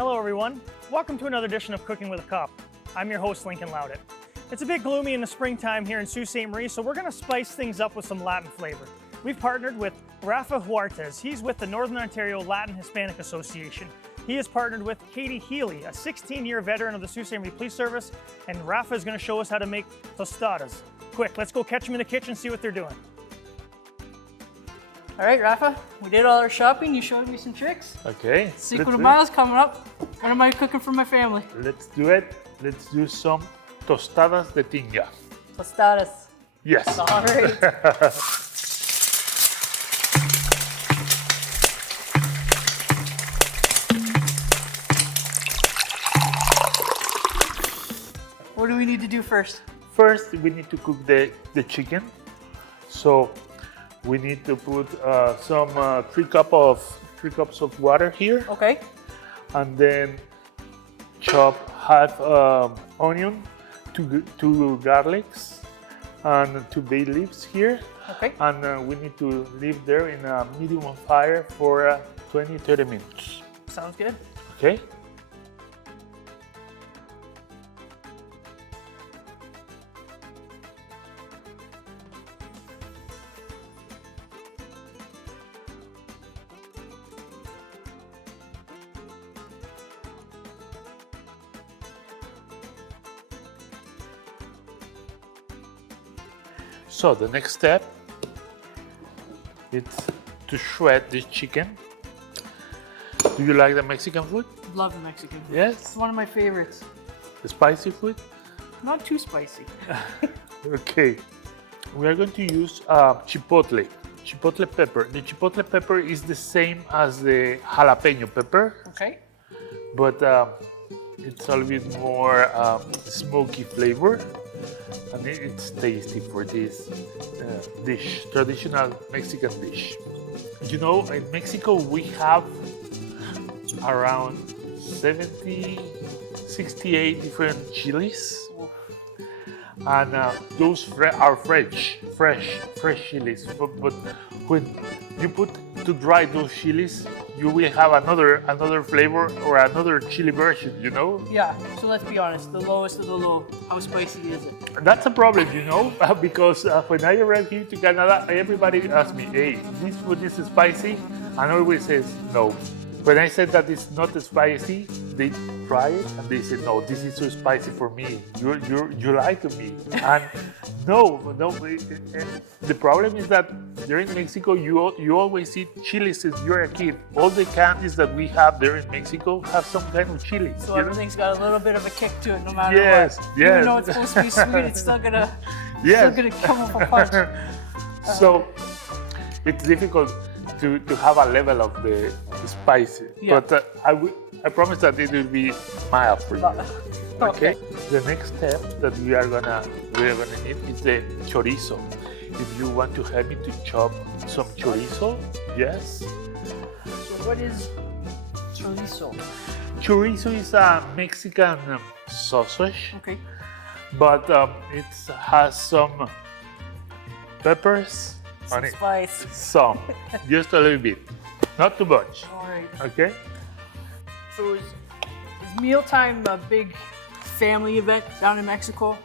Hello everyone, welcome to another edition of Cooking with a Cup. I'm your host Lincoln Loudit. It's a bit gloomy in the springtime here in Sault Ste. Marie, so we're going to spice things up with some Latin flavor. We've partnered with Rafa Huertas. He's with the Northern Ontario Latin Hispanic Association. He has partnered with Katie Healy, a 16-year veteran of the Sault Ste. Marie Police Service, and Rafa is going to show us how to make tostadas. Quick, let's go catch them in the kitchen and see what they're doing. All right, Rafa, we did all our shopping. You showed me some tricks. Okay. Cinco de Mayo is coming up. What am I cooking for my family? Let's do it. Let's do some tostadas de tinga. Tostadas. Yes. All right. What do we need to do first? First, we need to cook the chicken. So we need to put some 3 cups of water here, Okay. and then chop half onion, two garlics, and 2 bay leaves here. Okay. And we need to leave there in a medium fire for 20-30 minutes. Sounds good. Okay. So the next step is to shred this chicken. Do you like the Mexican food? Love the Mexican food. Yes. It's one of my favorites. The spicy food? Not too spicy. Okay. We are going to use chipotle pepper. The chipotle pepper is the same as the jalapeno pepper, Okay. but it's a little bit more smoky flavor, and it's tasty for this dish, traditional Mexican dish. You know, in Mexico we have around 68 different chilies, and those are fresh chilies. But when you put to dry those chilies, you will have another flavor or another chili version, you know? Yeah, so let's be honest, the lowest of the low. How spicy is it? That's a problem, you know, because when I arrived here to Canada, everybody asks me, hey, this food is spicy? And I always says no. When I said that it's not spicy, they try it and they say, no, this is too spicy for me. You lie to me. And no. The problem is that there in Mexico, you always eat chili since you're a kid. All the candies that we have there in Mexico have some kind of chili. So everything's got a little bit of a kick to it, no matter Yes, what. yes. Even though it's supposed to be sweet, it's still gonna, Yes. still gonna come up a punch. So it's difficult to have a level of the spicy, Yeah. but I promise that it will be mild for you. Okay. The next step that we are gonna need is the chorizo. If you want to help me to chop some chorizo, yes. So what is chorizo? Chorizo is a Mexican sausage, Okay. but it has some peppers on it. Spice. Some, just a little bit, not too much. All right. Okay. So is mealtime a big family event down in Mexico?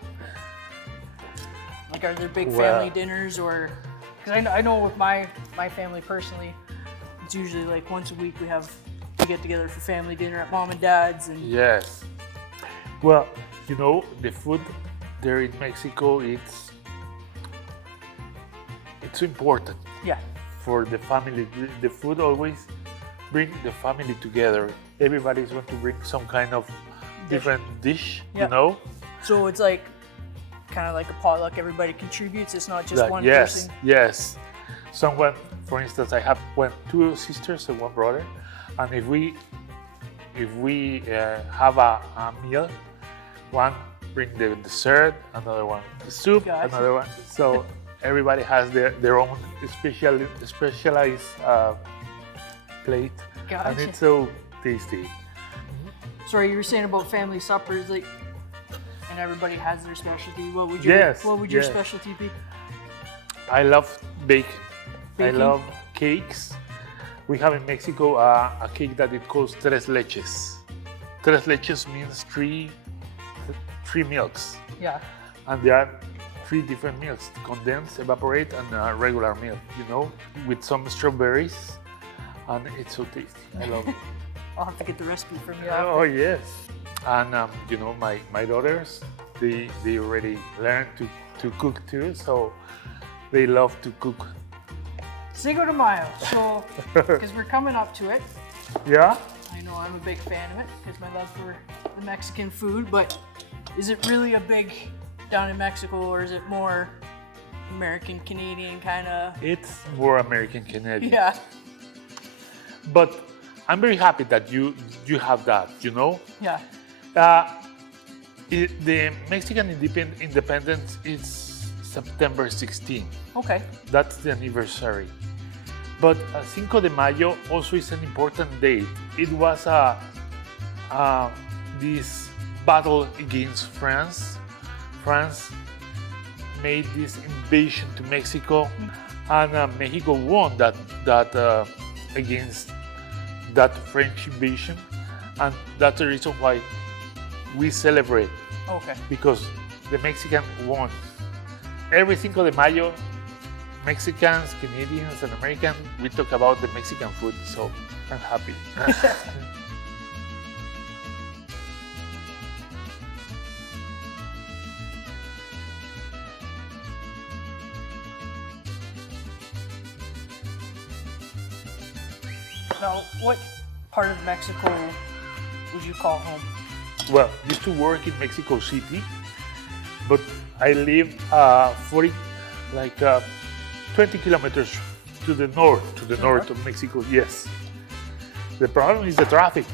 Like, are there big family dinners, or? Because I know with my family personally, it's usually like once a week we get together for family dinner at mom and dad's, and Yes. Well, you know, the food there in Mexico, it's important yeah. for the family. The food always brings the family together. Everybody's going to bring some kind of different dish, Yeah. you know? So it's like kind of like a potluck. Everybody contributes. It's not just one Yes, person. yes. Someone, for instance, I have 2 sisters and 1 brother, and if we have a meal, one bring the dessert, another one the soup, Gotcha. another one. So everybody has their own specialized plate, and Gotcha. it's so tasty. Sorry, you were saying about family suppers, like, and everybody has their specialty. What would Yes, your yes. specialty be? I love baking. I Baking? love cakes. We have in Mexico a cake that it calls tres leches. tres leches means three milks. Yeah. And there are 3 different milks: condensed, evaporate, and regular milk, you know, with some strawberries. And it's so tasty. I love it. I'll have to get the recipe from you. Oh, yes. And, you know, my daughters, they already learned to cook too, so they love to cook. Cinco de Mayo. So, because we're coming up to it. Yeah? I know I'm a big fan of it because my love for the Mexican food, but is it really a big down in Mexico, or is it more American Canadian kind of? It's more American Canadian. Yeah. But I'm very happy that you have that, you know? Yeah. The Mexican independence is September 16. Okay. That's the anniversary. But Cinco de Mayo also is an important date. It was this battle against France. France made this invasion to Mexico, and Mexico won that against that French invasion, and that's the reason why we celebrate. Okay. Because the Mexican won. Every Cinco de Mayo, Mexicans, Canadians, and Americans, we talk about the Mexican food, so I'm happy. Now, what part of Mexico would you call home? Well, I used to work in Mexico City, but I live 20 kilometers to the north of Mexico, yes. The problem is the traffic.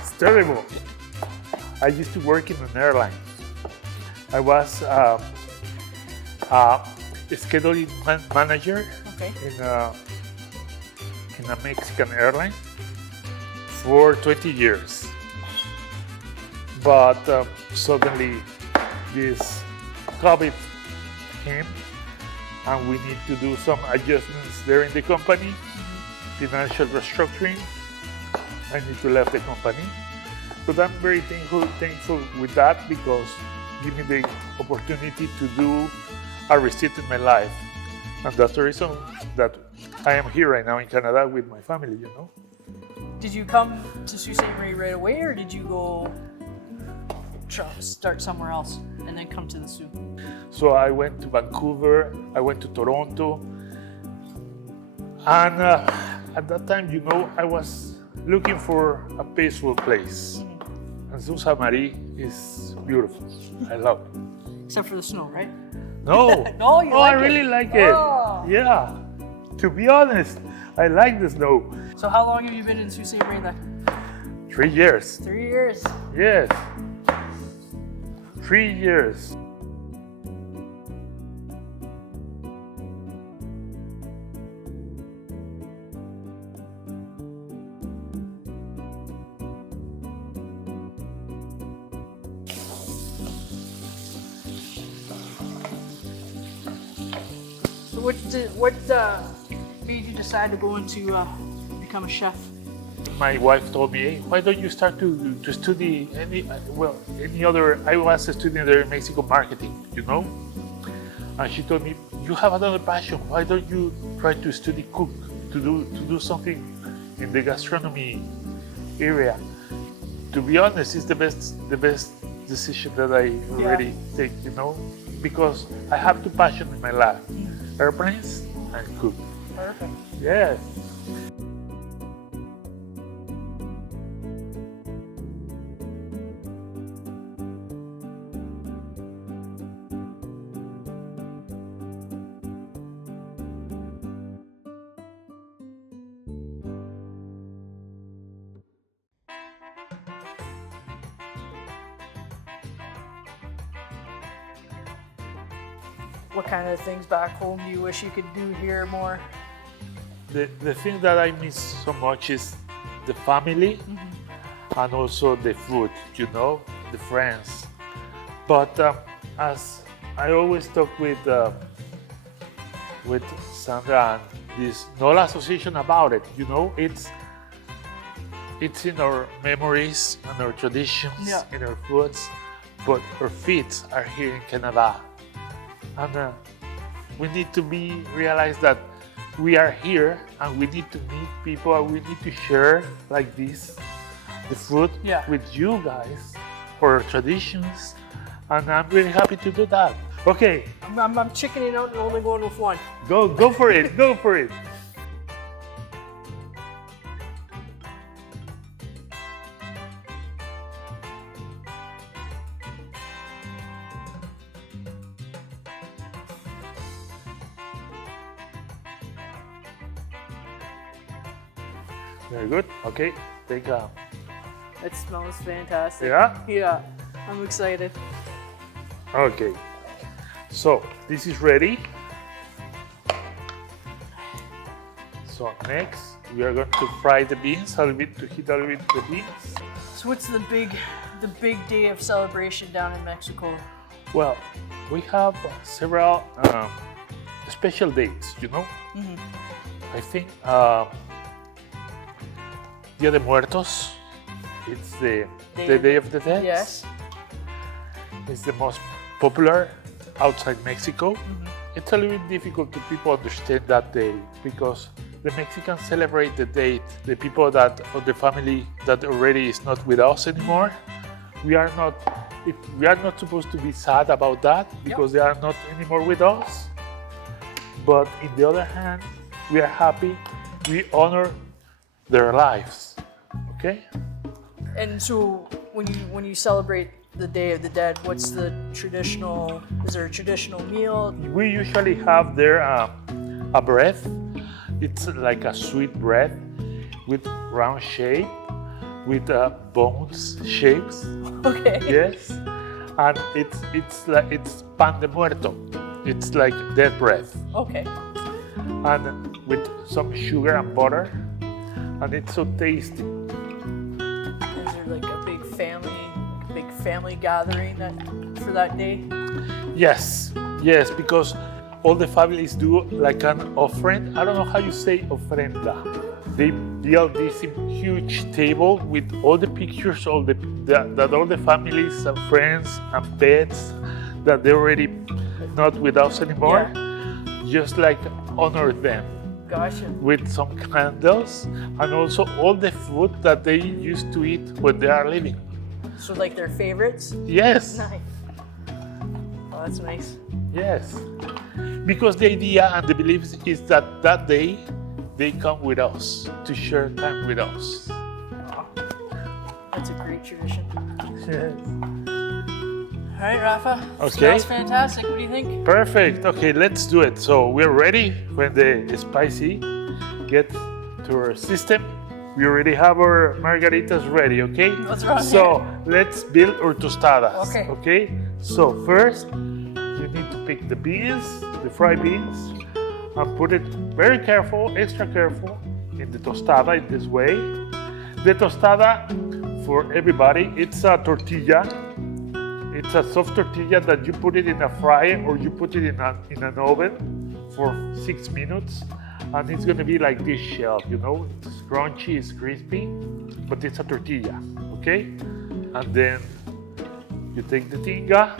It's terrible. I used to work in an airline. I was a scheduling manager Okay. in a Mexican airline for 20 years. But suddenly this COVID came and we need to do some adjustments there in the company, financial restructuring. I need to leave the company. But I'm very thankful with that because it gave me the opportunity to do a reset in my life. And that's the reason that I am here right now in Canada with my family, you know. Did you come to Sault Ste. Marie right away, or did you go start somewhere else and then come to the Sault? So I went to Vancouver, I went to Toronto, and at that time, you know, I was looking for a peaceful place. And Sault Ste. Marie is beautiful. I love it. Except for the snow, right? No, No, you oh, like I it? really like it. Oh. Yeah, to be honest, I like the snow. So how long have you been in Sault Ste. Marie then? 3 years. 3 years. Yes. 3 years. So what made you decide to go into become a chef? My wife told me, hey, why don't you start to study any other, I was studying there in Mexico marketing, you know? And she told me, you have another passion, why don't you try to study cook, to do something in the gastronomy area? To be honest, it's the best decision that I already take, you know? Because I have two passions in my life, airplanes and cook. Perfect. Yeah. What kind of things back home do you wish you could do here more? The thing that I miss so much is the family and also the food, you know, the friends. But as I always talk with Sandra and this NOLHA association about it, you know, it's it's in our memories and our traditions, Yeah. in our foods, but our feet are here in Canada. And we need to realize that we are here and we need to meet people and we need to share like this, the food Yeah. with you guys for our traditions. And I'm really happy to do that. Okay, I'm chickening out and only going with one. go for it, go for it. Very good. Okay, take a. It smells fantastic. Yeah? Yeah, I'm excited. Okay. So this is ready. So next we are going to fry the beans a little bit to heat a little bit the beans. So what's the big day of celebration down in Mexico? Well, we have several special dates, you know. I think Dia de Muertos. It's the Day of the Dead. Yes. It's the most popular outside Mexico. It's a little bit difficult to people understand that day because the Mexicans celebrate the date, the people that of the family that already is not with us anymore. We are not supposed to be sad about that because they are not anymore with us. But in the other hand, we are happy. We honor their lives. Okay? And so when you celebrate the Day of the Dead, what's the traditional? Is there a traditional meal? We usually have there a bread. It's like a sweet bread with round shape, with bones shapes. Okay. Yes, and it's like it's pan de muerto. It's like dead bread, Okay. and with some sugar and butter, and it's so tasty. Is there like a big family gathering for that day? Yes, because all the families do like an offering. I don't know how you say ofrenda. They build this huge table with all the pictures, that all the families and friends and pets that they're already not with us anymore. Just like honor them Gotcha. with some candles and also all the food that they used to eat when they are living. So like their favorites? Yes. Nice. Oh, that's nice. Yes, because the idea and the belief is that that day they come with us to share time with us. That's a great tradition. Yes. All right, Rafa. Okay. Smells fantastic. What do you think? Perfect. Okay, let's do it. So we're ready when the spicy gets to our system. We already have our margaritas ready, okay? What's wrong So let's build our tostadas. Okay. Okay. So first, you need to pick the beans, the fried beans, and put it very careful, extra careful, in the tostada in this way. The tostada, for everybody, it's a tortilla. It's a soft tortilla that you put it in a fryer or you put it in an oven for 6 minutes, and it's gonna be like this shell, you know? It's crunchy, it's crispy, but it's a tortilla, okay? And then you take the tinga,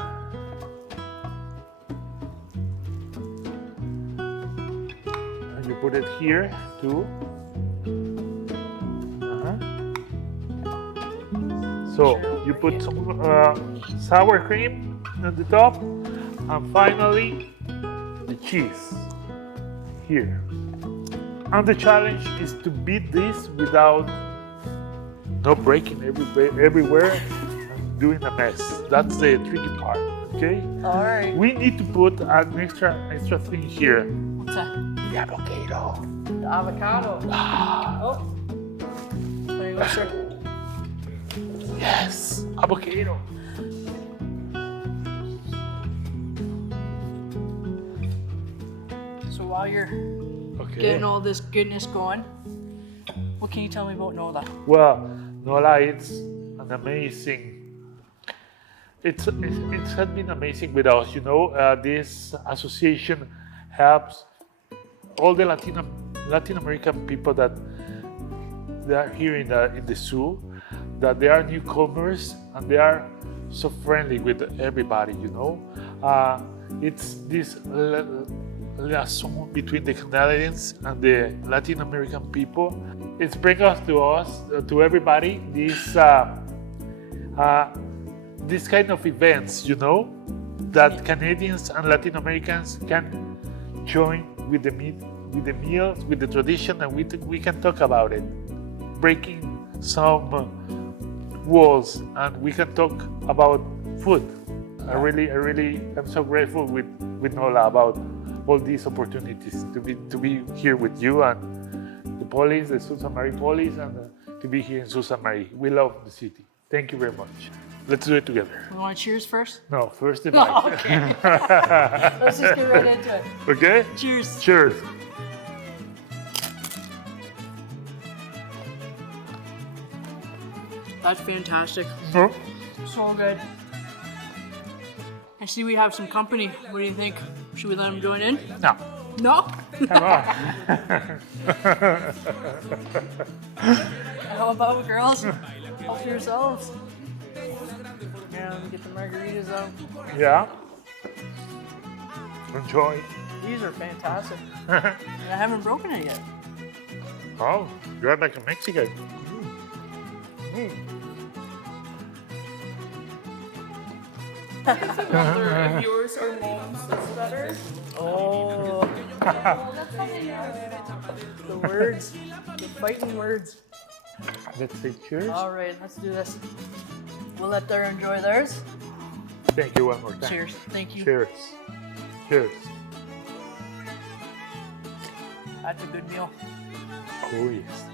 and you put it here too. So you put some sour cream at the top, and finally the cheese here. And the challenge is to beat this without not breaking everywhere and doing a mess. That's the tricky part, okay? All right. We need to put an extra thing here. What's that? The avocado. The avocado. Oh. There you go, sir. Yes, avocado. So while you're Okay. getting all this goodness going, what can you tell me about NOLHA? Well, NOLHA, it's an amazing. It has been amazing with us. You know, this association helps all the Latin American people that that here in the zoo, that they are newcomers and they are so friendly with everybody. You know, it's this liaison between the Canadians and the Latin American people. It's bring us to everybody this kind of events, you know, that Canadians and Latin Americans can join with the meals, with the tradition, and we can talk about it, breaking some walls, and we can talk about food. I really am so grateful with NOLHA about all these opportunities to be here with you and the police, the Sault Ste. Marie police, and to be here in Sault Ste. Marie. We love the city. Thank you very much. Let's do it together. We want to cheers first? No, first the bite. Oh, okay. Let's just get right into it. Okay? Cheers. Cheers. That's fantastic. No? So good. I see we have some company. What do you think? Should we let them join in? No. No? Come on. How about girls? Help yourselves. Yeah, let me get the margaritas out. Yeah. Enjoy. These are fantastic. I haven't broken it yet. Oh, you're like a Mexican. Either of yours or mom's is better. Oh. The words. The fighting words. Let's say cheers. All right, let's do this. We'll let her enjoy theirs. Thank you one more time. Cheers. Thank you. Cheers. Cheers. That's a good meal. Oh, yes.